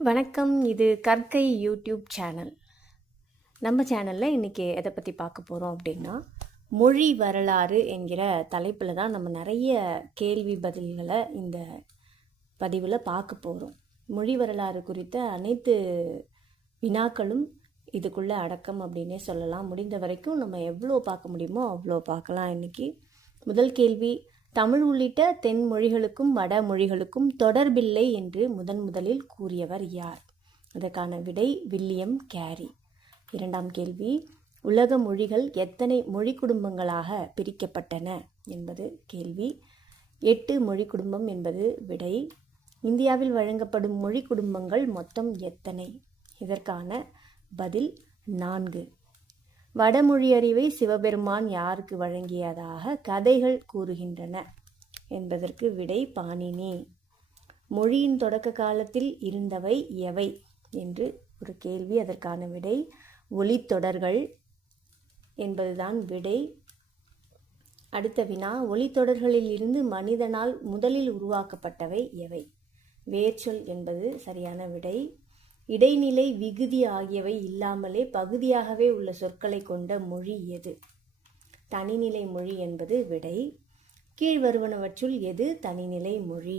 வணக்கம். இது கற்கை யூடியூப் சேனல். நம்ம சேனலில் இன்றைக்கி எதை பற்றி பார்க்க போகிறோம் அப்படின்னா, மொழி வரலாறு என்கிற தலைப்பில் தான் நம்ம நிறைய கேள்வி பதில்களை இந்த பதிவில் பார்க்க போகிறோம். மொழி வரலாறு குறித்த அனைத்து வினாக்களும் இதுக்குள்ளே அடக்கம் அப்படின்னே சொல்லலாம். முடிந்த வரைக்கும் நம்ம எவ்வளோ பார்க்க முடியுமோ அவ்வளோ பார்க்கலாம். இன்றைக்கி முதல் கேள்வி, தமிழ் உள்ளிட்ட தென் மொழிகளுக்கும் வட மொழிகளுக்கும் தொடர்பில்லை என்று முதலில் கூறியவர் யார்? அதற்கான விடை வில்லியம் கேரி. இரண்டாம் கேள்வி, உலக மொழிகள் எத்தனை மொழி குடும்பங்களாக பிரிக்கப்பட்டன என்பது கேள்வி. 8 மொழி குடும்பம் என்பது விடை. இந்தியாவில் வழங்கப்படும் மொழி குடும்பங்கள் மொத்தம் எத்தனை? இதற்கான பதில் 4. வடமொழி அறிவை சிவபெருமான் யாருக்கு வழங்கியதாக கதைகள் கூறுகின்றன என்பதற்கு விடை பாணினி. மொழியின் தொடக்க காலத்தில் இருந்தவை எவை என்று ஒரு கேள்வி. அதற்கான விடை ஒலித்தொடர்கள் என்பதுதான் விடை. அடுத்த வினா, ஒலித்தொடர்களில் இருந்து மனிதனால் முதலில் உருவாக்கப்பட்டவை எவை? வேர்ச்சொல் என்பது சரியான விடை. இடைநிலை விகுதி ஆகியவை இல்லாமலே பகுதியாகவே உள்ள சொற்களை கொண்ட மொழி எது? தனிநிலை மொழி என்பது விடை. கீழ்வருவனவற்றுள் எது தனிநிலை மொழி?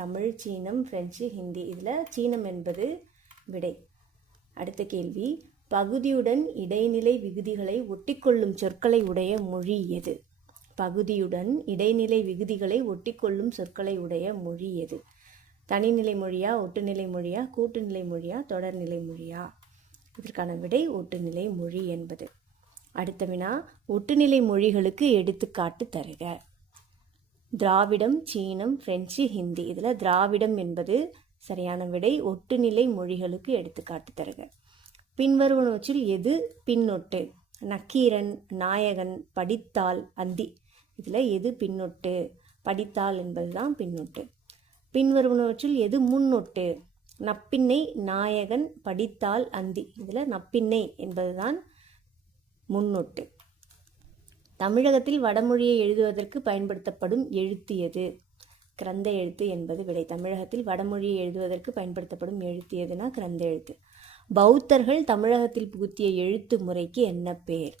தமிழ், சீனம், பிரெஞ்சு, ஹிந்தி. இதில் சீனம் என்பது விடை. அடுத்த கேள்வி, பகுதியுடன் இடைநிலை விகுதிகளை ஒட்டிக்கொள்ளும் சொற்களை உடைய மொழி எது? பகுதியுடன் இடைநிலை விகுதிகளை ஒட்டிக்கொள்ளும் சொற்களை உடைய மொழி எது? தனிநிலை மொழியா, ஒட்டுநிலை மொழியா, கூட்டுநிலை மொழியா, தொடர்நிலை மொழியா? இதற்கான விடை ஒட்டுநிலை மொழி என்பது. அடுத்த வினா, ஒட்டுநிலை மொழிகளுக்கு எடுத்துக்காட்டு தருக. திராவிடம், சீனம், பிரெஞ்சு, ஹிந்தி. இதில் திராவிடம் என்பது சரியான விடை. ஒட்டுநிலை மொழிகளுக்கு எடுத்துக்காட்டு தருக. பின்வருவனவற்றில் எது பின்னொட்டு? நக்கீரன், நாயகன், படித்தால், அந்தி. இதில் எது பின்னொட்டு? படித்தால் என்பதுதான் பின்னொட்டு. பின்வருவனவற்றில் எது முன்னொட்டு? நப்பின்னை, நாயகன், படித்தால், அந்தி. இதில் நப்பின்னை என்பதுதான் முன்னொட்டு. தமிழகத்தில் வடமொழியை எழுதுவதற்கு பயன்படுத்தப்படும் எழுத்து எது? கிரந்த எழுத்து என்பது விடை. தமிழகத்தில் வடமொழியை எழுதுவதற்கு பயன்படுத்தப்படும் எழுத்து எதுனா கிரந்த எழுத்து. பௌத்தர்கள் தமிழகத்தில் புகுத்திய எழுத்து முறைக்கு என்ன பேர்?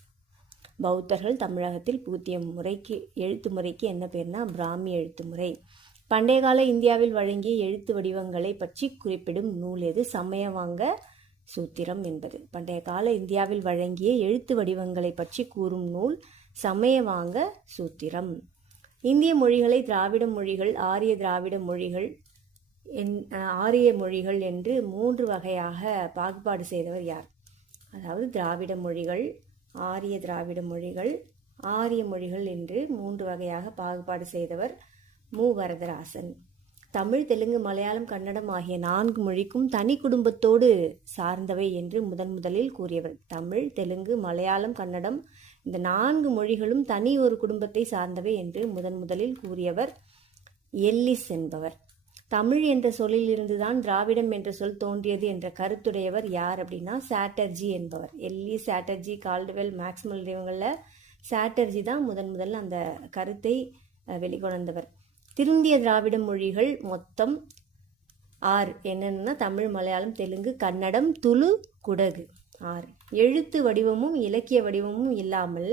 பௌத்தர்கள் தமிழகத்தில் புகுத்திய எழுத்து முறைக்கு என்ன பேர்னா பிராமி எழுத்து முறை. பண்டைய கால இந்தியாவில் வழங்கிய எழுத்து வடிவங்களை பற்றி குறிப்பிடும் நூல் எது? சமயவாங்க சூத்திரம் என்பது. பண்டைய கால இந்தியாவில் வழங்கிய எழுத்து வடிவங்களை பற்றி கூறும் நூல் சமயவாங்க சூத்திரம். இந்திய மொழிகளை திராவிட மொழிகள், ஆரிய திராவிட மொழிகள், ஆரிய மொழிகள் என்று 3 வகையாக பாகுபாடு செய்தவர் யார்? அதாவது திராவிட மொழிகள், ஆரிய திராவிட மொழிகள், ஆரிய மொழிகள் என்று 3 வகையாக பாகுபாடு செய்தவர் மு. வரதராசன். தமிழ், தெலுங்கு, மலையாளம், கன்னடம் ஆகிய 4 மொழிக்கும் தனி குடும்பத்தோடு சார்ந்தவை என்று முதலில் கூறியவர். தமிழ், தெலுங்கு, மலையாளம், கன்னடம் இந்த 4 மொழிகளும் தனி ஒரு குடும்பத்தை சார்ந்தவை என்று முதலில் கூறியவர் எல்லிஸ் என்பவர். தமிழ் என்ற சொல்லில் இருந்துதான் திராவிடம் என்ற சொல் தோன்றியது என்ற கருத்துடையவர் யார் அப்படின்னா சாட்டர்ஜி என்பவர். எல்லிஸ், சாட்டர்ஜி, கால்டுவெல், மேக்ஸ்வெல் இவங்களில் சாட்டர்ஜி தான் முதல்ல அந்த கருத்தை வெளிக்கொணர்ந்தவர். திருந்திய திராவிட மொழிகள் மொத்தம் 6. என்னென்னா தமிழ், மலையாளம், தெலுங்கு, கன்னடம், துளு, குடகு. 6. எழுத்து வடிவமும் இலக்கிய வடிவமும் இல்லாமல்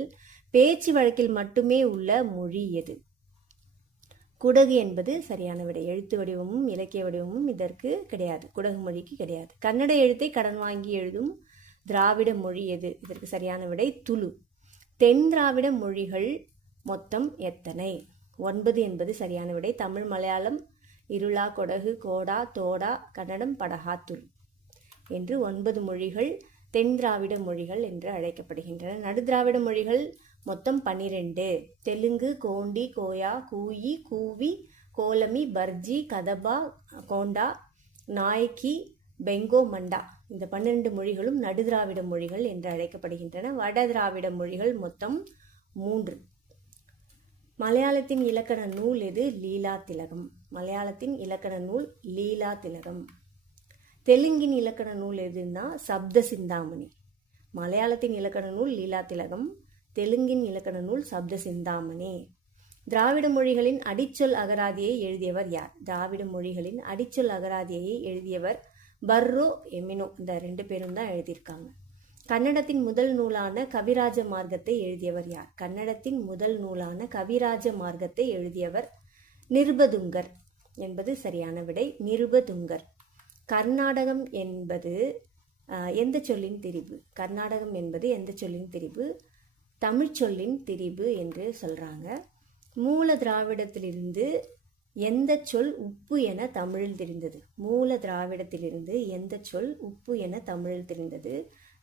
பேச்சு வழக்கில் மட்டுமே உள்ள மொழி எது? குடகு என்பது சரியான விடை. எழுத்து வடிவமும் இலக்கிய வடிவமும் இதற்கு கிடையாது, குடகு மொழிக்கு கிடையாது. கன்னட எழுத்தை கடன் வாங்கி எழுதும் திராவிட மொழி எது? இதற்கு சரியான விடை துளு. தென் திராவிட மொழிகள் மொத்தம் எத்தனை? 9 என்பது சரியான விடை. தமிழ், மலையாளம், இருளா, கொடகு, கோடா, தோடா, கன்னடம், படகா, துளு என்று 9 மொழிகள் தென் திராவிட மொழிகள் என்று அழைக்கப்படுகின்றன. நடுதிராவிட மொழிகள் மொத்தம் 12. தெலுங்கு, கோண்டி, கோயா, கூயி, கூவி, கோலமி, பர்ஜி, கதபா, கோண்டா, நாயக்கி, பெங்கோ, மண்டா இந்த 12 மொழிகளும் நடுதிராவிட மொழிகள் என்று அழைக்கப்படுகின்றன. வட திராவிட மொழிகள் மொத்தம் 3. மலையாளத்தின் இலக்கண நூல் எது? லீலா திலகம். மலையாளத்தின் இலக்கண நூல் லீலா திலகம். தெலுங்கின் இலக்கண நூல் எதுன்னா சப்த சிந்தாமணி. மலையாளத்தின் இலக்கண நூல் லீலா திலகம், தெலுங்கின் இலக்கண நூல் சப்த சிந்தாமணி. திராவிட மொழிகளின் அடிச்சொல் அகராதியை எழுதியவர் யார்? திராவிட மொழிகளின் அடிச்சொல் அகராதியை எழுதியவர் பர்ரோ எமினோ இந்த 2 பேரும் தான் எழுதியிருக்காங்க. கன்னடத்தின் முதல் நூலான கவிராஜ மார்க்கத்தை எழுதியவர் யார்? கன்னடத்தின் முதல் நூலான கவிராஜ மார்க்கத்தை எழுதியவர் நிருபதுங்கர் என்பது சரியான விடை. நிருபதுங்கர். கர்நாடகம் என்பது எந்த சொல்லின் திரிபு? கர்நாடகம் என்பது எந்த சொல்லின் திரிபு? தமிழ் சொல்லின் திரிபு என்று சொல்கிறாங்க. மூல திராவிடத்திலிருந்து எந்த சொல் உப்பு என தமிழில் தெரிந்தது? மூல திராவிடத்திலிருந்து எந்த சொல் உப்பு என தமிழில் தெரிந்தது?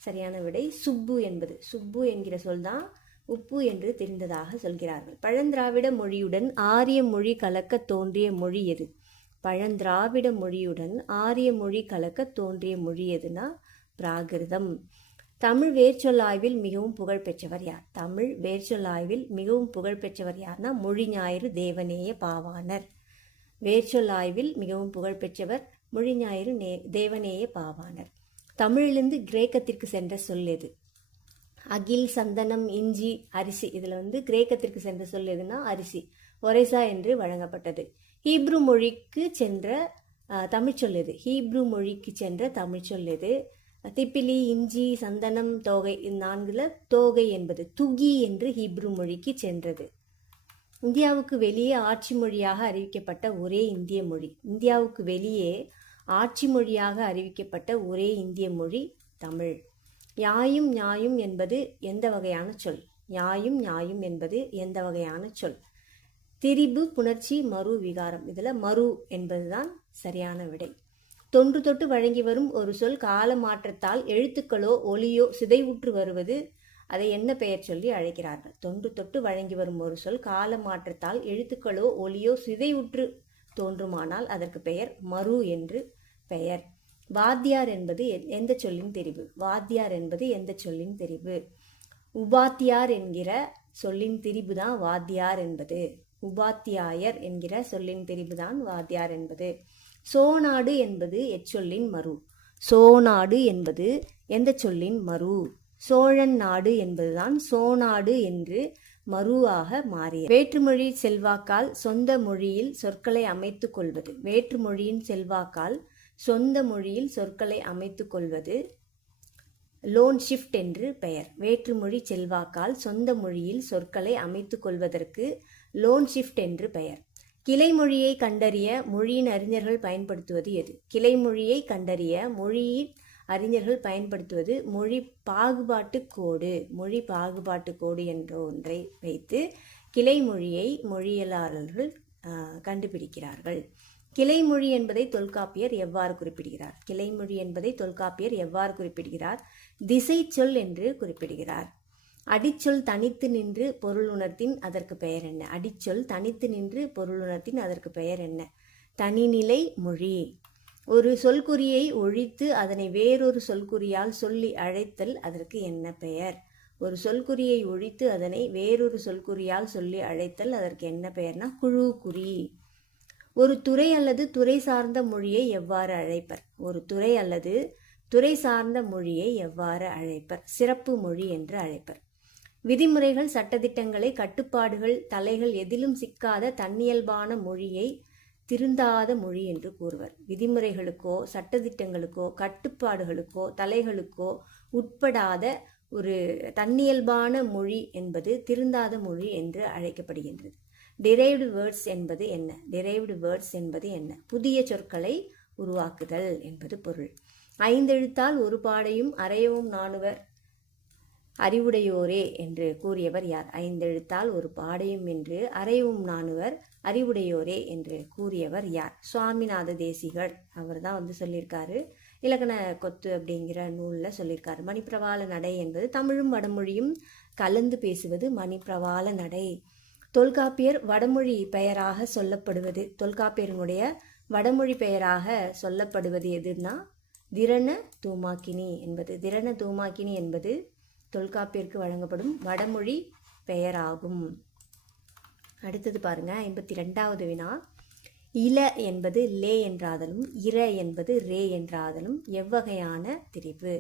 சரியான விடை சுப்பு என்பது. சுப்பு என்கிற சொல் தான் உப்பு என்று தெரிந்ததாக சொல்கிறார்கள். பழந்திராவிட மொழியுடன் ஆரிய மொழி கலக்க தோன்றிய மொழி எது? பழந்திராவிட மொழியுடன் ஆரிய மொழி கலக்க தோன்றிய மொழி எதுனா பிராகிருதம். தமிழ் வேர்ச்சொல்லாய்வில் மிகவும் புகழ்பெற்றவர் யார்? தமிழ் வேர்ச்சொல்லாய்வில் மிகவும் புகழ்பெற்றவர் யார்னா மொழி ஞாயிறு தேவநேய பாவாணர். வேர்ச்சொல்லாய்வில் மிகவும் புகழ்பெற்றவர் மொழி ஞாயிறு தேவநேய பாவாணர். தமிழிலிருந்து கிரேக்கத்திற்கு சென்ற சொல் எது? அகில், சந்தனம், இஞ்சி, அரிசி. இதில் கிரேக்கத்திற்கு சென்ற சொல் எதுனா அரிசி. ஒரேசா என்று வழங்கப்பட்டது. ஹீப்ரு மொழிக்கு சென்ற தமிழ்ச்சொல் எது? ஹீப்ரு மொழிக்கு சென்ற தமிழ்ச்சொல் எது? திப்பிலி, இஞ்சி, சந்தனம், தோகை. இந்த 4ல் தோகை என்பது துகி என்று ஹீப்ரு மொழிக்கு சென்றது. இந்தியாவுக்கு வெளியே ஆட்சி மொழியாக அறிவிக்கப்பட்ட ஒரே இந்திய மொழி. இந்தியாவுக்கு வெளியே ஆட்சி மொழியாக அறிவிக்கப்பட்ட ஒரே இந்திய மொழி தமிழ். யாயும் ஞாயும் என்பது எந்த வகையான சொல்? யாயும் ஞாயும் என்பது எந்த வகையான சொல்? திரிபு, புணர்ச்சி, மறு, விகாரம். இதில் மறு என்பதுதான் சரியான விடை. தொன்று தொட்டு வழங்கி வரும் ஒரு சொல் கால மாற்றத்தால் எழுத்துக்களோ ஒலியோ சிதைவுற்று வருவது அதை என்ன பெயர் சொல்லி அழைக்கிறார்கள்? தொன்று தொட்டு வழங்கி வரும் ஒரு சொல் கால மாற்றத்தால் எழுத்துக்களோ ஒலியோ சிதைவுற்று தோன்றுமானால் அதற்கு பெயர் மறு என்று பெயர். வாத்தியார் என்பது எந்த சொல்லின் தெரிவு? வாத்தியார் என்பது எந்த சொல்லின் தெரிவு? உபாத்தியார் என்கிற சொல்லின் திரிபு தான் வாத்தியார் என்பது. உபாத்தியாயர் என்கிற சொல்லின் திரிபு தான் வாத்தியார் என்பது. சோநாடு என்பது எச்சொல்லின் மறு? சோநாடு என்பது எந்த சொல்லின் மறு? சோழன் நாடு என்பதுதான் சோநாடு என்று மறுவாக மாறிய. வேற்றுமொழி செல்வாக்கால் சொந்த மொழியில் சொற்களை அமைத்து கொள்வது. வேற்றுமொழியின் செல்வாக்கால் சொந்த மொழியில் சொற்களை அமைத்து கொள்வது லோன் ஷிஃப்ட் என்று பெயர். வேற்றுமொழி செல்வாக்கால் சொந்த மொழியில் சொற்களை அமைத்து கொள்வதற்கு லோன் ஷிஃப்ட் என்று பெயர். கிளைமொழியை கண்டறிய மொழியின் அறிஞர்கள் பயன்படுத்துவது எது? கிளைமொழியை கண்டறிய மொழியின் அறிஞர்கள் பயன்படுத்துவது மொழி பாகுபாட்டு கோடு. மொழி பாகுபாட்டு கோடு என்ற ஒன்றை வைத்து கிளைமொழியை மொழியியலாளர்கள் கண்டுபிடிக்கிறார்கள். கிளைமொழி என்பதை தொல்காப்பியர் எவ்வாறு குறிப்பிடுகிறார்? கிளைமொழி என்பதை தொல்காப்பியர் எவ்வாறு குறிப்பிடுகிறார்? திசை சொல் என்று குறிப்பிடுகிறார். அடிச்சொல் தனித்து நின்று பொருள் உணர்த்தின் அதற்கு பெயர் என்ன? அடிச்சொல் தனித்து நின்று பொருள் உணர்த்தின் அதற்கு பெயர் என்ன? தனிநிலை மொழி. ஒரு சொல்குறியை ஒழித்து அதனை வேறொரு சொல்குறியால் சொல்லி அழைத்தல் அதற்கு என்ன பெயர்? ஒரு சொல்குறியை ஒழித்து அதனை வேறொரு சொல்குறியால் சொல்லி அழைத்தல் அதற்கு என்ன பெயர்னா குழு குறி. ஒரு துறை அல்லது துறை சார்ந்த மொழியை எவ்வாறு அழைப்பர்? ஒரு துறை அல்லது துறை சார்ந்த மொழியை எவ்வாறு அழைப்பர்? சிறப்பு மொழி என்று அழைப்பர். விதிமுறைகள், சட்டதிட்டங்களை, கட்டுப்பாடுகள், தலைகள் எதிலும் சிக்காத தன்னியல்பான மொழியை திருந்தாத மொழி என்று கூறுவர். விதிமுறைகளுக்கோ சட்டதிட்டங்களுக்கோ கட்டுப்பாடுகளுக்கோ தலைகளுக்கோ உட்படாத ஒரு தன்னியல்பான மொழி என்பது திருந்தாத மொழி என்று அழைக்கப்படுகின்றது. டிரைவ்டு வேர்ட்ஸ் என்பது என்ன? டிரைவ்டு வேர்ட்ஸ் என்பது என்ன? புதிய சொற்களை உருவாக்குதல் என்பது பொருள். 5 எழுத்தால் ஒரு பாடையும் அறையவும் நாணுவர் அறிவுடையோரே என்று கூறியவர் யார்? 5 எழுத்தால் ஒரு பாடையும் என்று அறையவும் நாணுவர் அறிவுடையோரே என்று கூறியவர் யார்? சுவாமிநாத தேசிகர். அவர் தான் சொல்லியிருக்காரு. இலக்கண கொத்து அப்படிங்கிற நூலில் சொல்லியிருக்காரு. மணிப்பிரவாள நடை என்பது தமிழும் வடமொழியும் கலந்து பேசுவது மணிப்பிரவாள நடை. தொல்காப்பியர் வடமொழி பெயராக சொல்லப்படுவது, தொல்காப்பியருடைய வடமொழி பெயராக சொல்லப்படுவது எதுனா திரண தூமாக்கினி என்பது. திரண தூமாக்கினி என்பது தொல்காப்பியருக்கு வழங்கப்படும் வடமொழி பெயராகும். அடுத்தது பாருங்க, 52வது வினா. இல என்பது லே என்றாதலும் இர என்பது ரே என்றாதலும் எவ்வகையான திரிபு?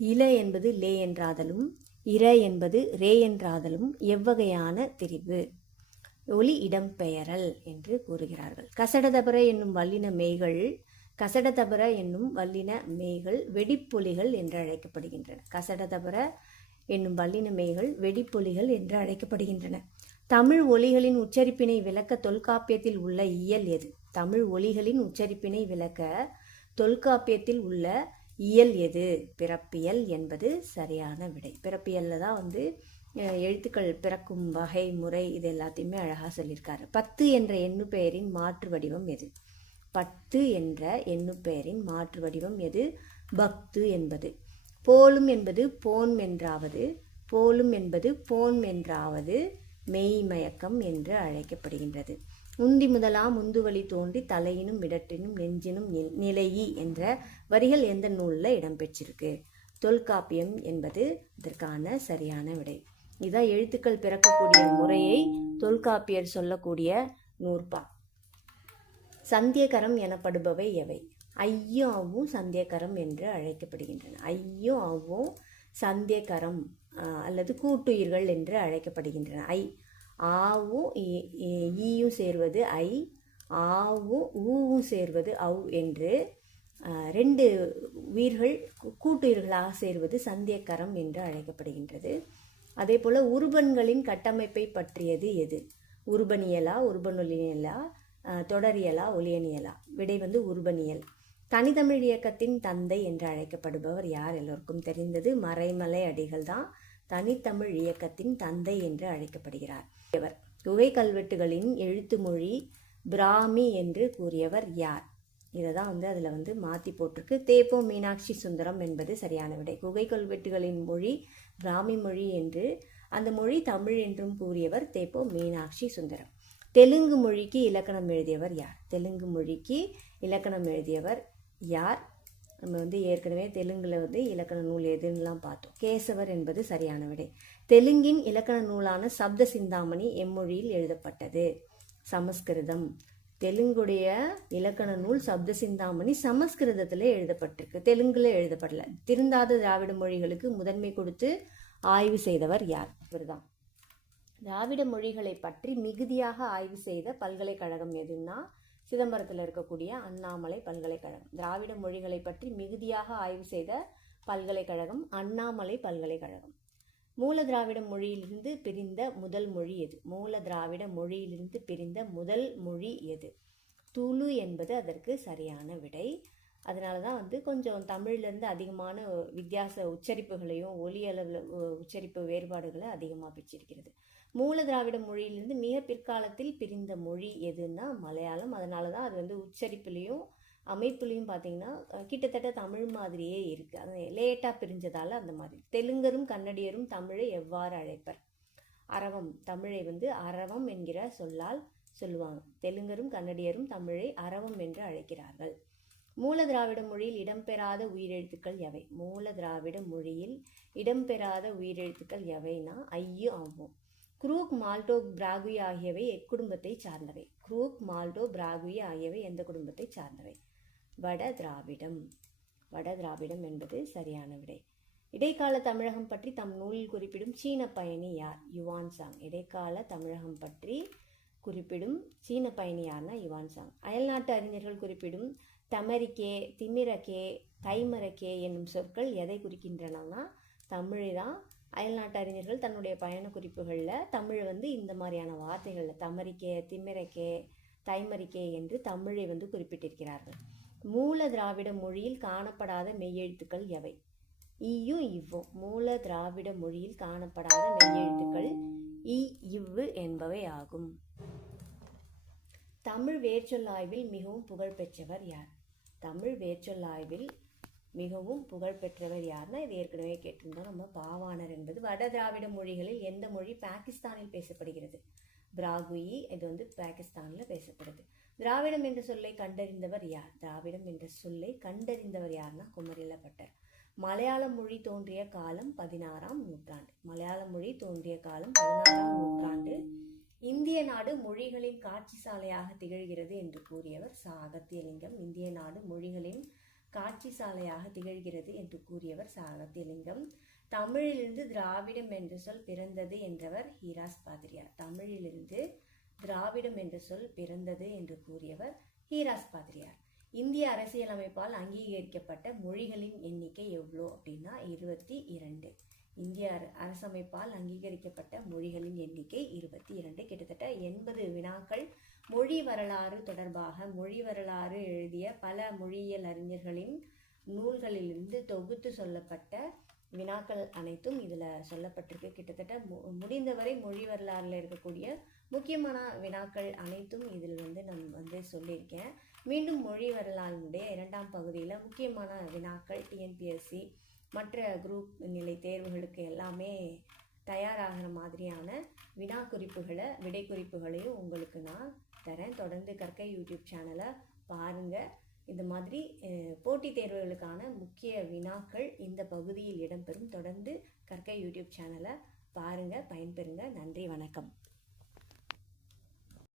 இல என்பது லே என்றாதலும் இர என்பது ரே என்றாதலும் எவ்வகையான திரிபு? ஒலி இடம்பெயரல் என்று கூறுகிறார்கள். கசடதபர என்னும் வல்லின மெய்கள் கசடதபர என்னும் வல்லின மெய்கள் வெடிப்பொலிகள் என்று அழைக்கப்படுகின்றன. கசடதபர என்னும் வல்லின மெய்கள் வெடிப்பொலிகள் என்று அழைக்கப்படுகின்றன. தமிழ் ஒலிகளின் உச்சரிப்பினை விளக்க தொல்காப்பியத்தில் உள்ள இயல் எது? தமிழ் ஒலிகளின் உச்சரிப்பினை விளக்க தொல்காப்பியத்தில் உள்ள இயல் எது? பிறப்பியல் என்பது சரியான விடை. பிறப்பியலில் தான் எழுத்துக்கள் பிறக்கும் வகை முறை இது எல்லாத்தையுமே அழகாக சொல்லியிருக்காரு. 10 என்ற எண்ணுப்பெயரின் மாற்று வடிவம் எது? 10 என்ற எண்ணுப்பெயரின் மாற்று வடிவம் எது? பக்து என்பது. போலும் என்பது போன் என்றாவது, போலும் என்பது போன் என்றாவது மெய்மயக்கம் என்று அழைக்கப்படுகின்றது. உந்தி முதலாம் உந்துவழி தோன்றி தலையினும் இடற்றினும் நெஞ்சினும் நிலையி என்ற வரிகள் எந்த நூலில் இடம்பெற்றிருக்கு? தொல்காப்பியம் என்பது இதற்கான சரியான விடை. இதுதான் எழுத்துக்கள் பிறக்கக்கூடிய முறையை தொல்காப்பியர் சொல்லக்கூடிய நூற்பா. சந்தியகரம் எனப்படுபவை எவை? ஐயும் ஆவும் சந்தியகரம் என்று அழைக்கப்படுகின்றன. ஐயும் ஆவும் சந்தியகரம் அல்லது கூட்டுயிர்கள் என்று அழைக்கப்படுகின்றன. ஆவும் ஈயும் சேர்வது ஐ, ஆவும் ஊவும் சேர்வது அவ் என்று 2 உயிர்கள் கூட்டுயிர்களாக சேர்வது சந்தியக்கரம் என்று அழைக்கப்படுகின்றது. அதே போல் உருபன்களின் கட்டமைப்பை பற்றியது எது? உருபனியலா, உருபனொலியலா, தொடரியலா, ஒலியனியலா? விடை உருபனியல். தனித்தமிழ் இயக்கத்தின் தந்தை என்று அழைக்கப்படுபவர் யார்? எல்லோருக்கும் தெரிந்தது மறைமலை அடிகள் தான் தனித்தமிழ் இயக்கத்தின் தந்தை என்று அழைக்கப்படுகிறார். குகை கல்வெட்டுகளின் எழுத்து மொழி பிராமி என்று கூறியவர் யார்? இதை தான் அதில் மாற்றி போட்டிருக்கு. தேப்போ மீனாட்சி சுந்தரம் என்பது சரியான விடை. குகை கல்வெட்டுகளின் மொழி பிராமி மொழி என்று, அந்த மொழி தமிழ் என்றும் கூறியவர் தேப்போ மீனாட்சி சுந்தரம். தெலுங்கு மொழிக்கு இலக்கணம் எழுதியவர் யார்? தெலுங்கு மொழிக்கு இலக்கணம் எழுதியவர் யார்? நம்ம ஏற்கனவே தெலுங்கில் இலக்கண நூல் எதுன்னெலாம் பார்த்தோம். கேசவர் என்பது சரியான விடை. தெலுங்கின் இலக்கண நூலான சப்த சிந்தாமணி எம்மொழியில் எழுதப்பட்டது? சமஸ்கிருதம். தெலுங்குடைய இலக்கண நூல் சப்த சிந்தாமணி சமஸ்கிருதத்தில் எழுதப்பட்டிருக்கு, தெலுங்குல எழுதப்படல. திருந்தாத திராவிட மொழிகளுக்கு முதன்மை கொடுத்து ஆய்வு செய்தவர் யார்? இவர்தான். திராவிட மொழிகளை பற்றி மிகுதியாக ஆய்வு செய்த பல்கலைக்கழகம் எதுன்னா சிதம்பரத்தில் இருக்கக்கூடிய அண்ணாமலை பல்கலைக்கழகம். திராவிட மொழிகளை பற்றி மிகுதியாக ஆய்வு செய்த பல்கலைக்கழகம் அண்ணாமலை பல்கலைக்கழகம். மூல திராவிட மொழியிலிருந்து பிரிந்த முதல் மொழி எது? மூல திராவிட மொழியிலிருந்து பிரிந்த முதல் மொழி எது? துளு என்பது அதற்கு சரியான விடை. அதனால தான் கொஞ்சம் தமிழ்லேருந்து அதிகமான வித்தியாச உச்சரிப்புகளையும் ஒலி அளவில் உச்சரிப்பு வேறுபாடுகளை அதிகமாக பிரிச்சிருக்கிறது. மூல திராவிட மொழியிலிருந்து மிக பிற்காலத்தில் பிரிந்த மொழி எதுன்னா மலையாளம். அதனால தான் அது உச்சரிப்புலேயும் அமைப்புலையும் பார்த்திங்கன்னா கிட்டத்தட்ட தமிழ் மாதிரியே இருக்குது. அது லேட்டாக பிரிஞ்சதால் அந்த மாதிரி. தெலுங்கரும் கன்னடியரும் தமிழை எவ்வாறு அழைப்பர்? அரவம். தமிழை அரவம் என்கிற சொல்லால் சொல்லுவாங்க. தெலுங்கரும் கன்னடியரும் தமிழை அரவம் என்று அழைக்கிறார்கள். மூல திராவிட மொழியில் இடம்பெறாத உயிரெழுத்துக்கள் எவை? மூல திராவிட மொழியில் இடம்பெறாத உயிரெழுத்துக்கள் எவைனா ஐயும் ஆவும். குரூக், மால்டோ, பிராகுயி ஆகியவை எக்குடும்பத்தை சார்ந்தவை? குரூக், மால்டோ, பிராகுயி ஆகியவை எந்த குடும்பத்தை சார்ந்தவை? வட திராவிடம். வட திராவிடம் என்பது சரியான விடை. இடைக்கால தமிழகம் பற்றி தம் நூலில் குறிப்பிடும் சீன பயணி யார்? Yuan Chang. இடைக்கால தமிழகம் பற்றி குறிப்பிடும் சீன பயணி யார்னா யுவான் சாங். அயல்நாட்டு அறிஞர்கள் குறிப்பிடும் தமரிக்கே, திமிரக்கே, தைமரக்கே என்னும் சொற்கள் எதை குறிக்கின்றனன்னா தமிழை தான். அயல்நாட்டு அறிஞர்கள் தன்னுடைய பயண குறிப்புகளில் தமிழ் இந்த மாதிரியான வார்த்தைகளில் தமரிக்கே, திமிரக்கே, தைமரிக்கே என்று தமிழை குறிப்பிட்டிருக்கிறார்கள். மூல திராவிட மொழியில் காணப்படாத மெய்யெழுத்துக்கள் எவை? ஈயும் இவ்வும். மூல திராவிட மொழியில் காணப்படாத மெய்யெழுத்துக்கள் இ, இவ்வு என்பவை ஆகும். தமிழ் வேர்ச்சொல்லாய்வில் மிகவும் புகழ்பெற்றவர் யார்? தமிழ் வேர்ச்சொல்லாய்வில் மிகவும் புகழ்பெற்றவர் யார்னா இது ஏற்கனவே கேட்டிருந்தோம் நம்ம. பாவாணர் என்பது. வட திராவிட மொழிகளில் எந்த மொழி பாகிஸ்தானில் பேசப்படுகிறது? பிராகுயி. இது பாகிஸ்தானில் பேசப்படுது. திராவிடம் என்ற சொல்லை கண்டறிந்தவர் யார்? திராவிடம் என்ற சொல்லை கண்டறிந்தவர் யார்னா குமரிலப்பட்டர். மலையாள மொழி தோன்றிய காலம் 16ஆம் நூற்றாண்டு. மலையாள மொழி தோன்றிய காலம் 16ஆம் நூற்றாண்டு. இந்திய நாடு மொழிகளின் காட்சி சாலையாக திகழ்கிறது என்று கூறியவர் அகத்தியலிங்கம். இந்திய நாடு மொழிகளின் காட்சி சாலையாக திகழ்கிறது என்று கூறியவர் அகத்தியலிங்கம். தமிழிலிருந்து திராவிடம் என்ற சொல் பிறந்தது என்றவர் ஹீராஸ் பாதிரியார். தமிழிலிருந்து திராவிடம் என்ற சொல் பிறந்தது என்று கூறியவர் ஹீராஸ் பாதிரியார். இந்திய அரசியலமைப்பால் அங்கீகரிக்கப்பட்ட மொழிகளின் எண்ணிக்கை எவ்வளோ அப்படின்னா 22. இந்திய அரசமைப்பால் அங்கீகரிக்கப்பட்ட மொழிகளின் எண்ணிக்கை 22. கிட்டத்தட்ட 80 வினாக்கள் மொழி வரலாறு தொடர்பாக மொழி வரலாறு எழுதிய பல மொழியியல் அறிஞர்களின் நூல்களிலிருந்து தொகுத்து சொல்லப்பட்ட வினாக்கள் அனைத்தும் இதில் சொல்லப்பட்டிருக்கு. கிட்டத்தட்ட முடிந்தவரை மொழி வரலாறில் இருக்கக்கூடிய முக்கியமான வினாக்கள் அனைத்தும் இதில் நான் சொல்லியிருக்கேன். மீண்டும் மொழி வரலாறுடைய 2ஆம் பகுதியில் முக்கியமான வினாக்கள் டிஎன்பிஎஸ்சி மற்ற குரூப் நிலை தேர்வுகளுக்கு எல்லாமே தயாராகிற மாதிரியான வினா குறிப்புகளை விடை குறிப்புகளையும் உங்களுக்கு நான் தரேன். தொடர்ந்து கற்கை யூடியூப் சேனலை பாருங்கள். இந்த மாதிரி போட்டித் தேர்வுகளுக்கான முக்கிய வினாக்கள் இந்த பகுதியில் இடம்பெறும். தொடர்ந்து கற்கை யூடியூப் சேனலை பாருங்கள், பயன்பெறுங்க. நன்றி, வணக்கம்.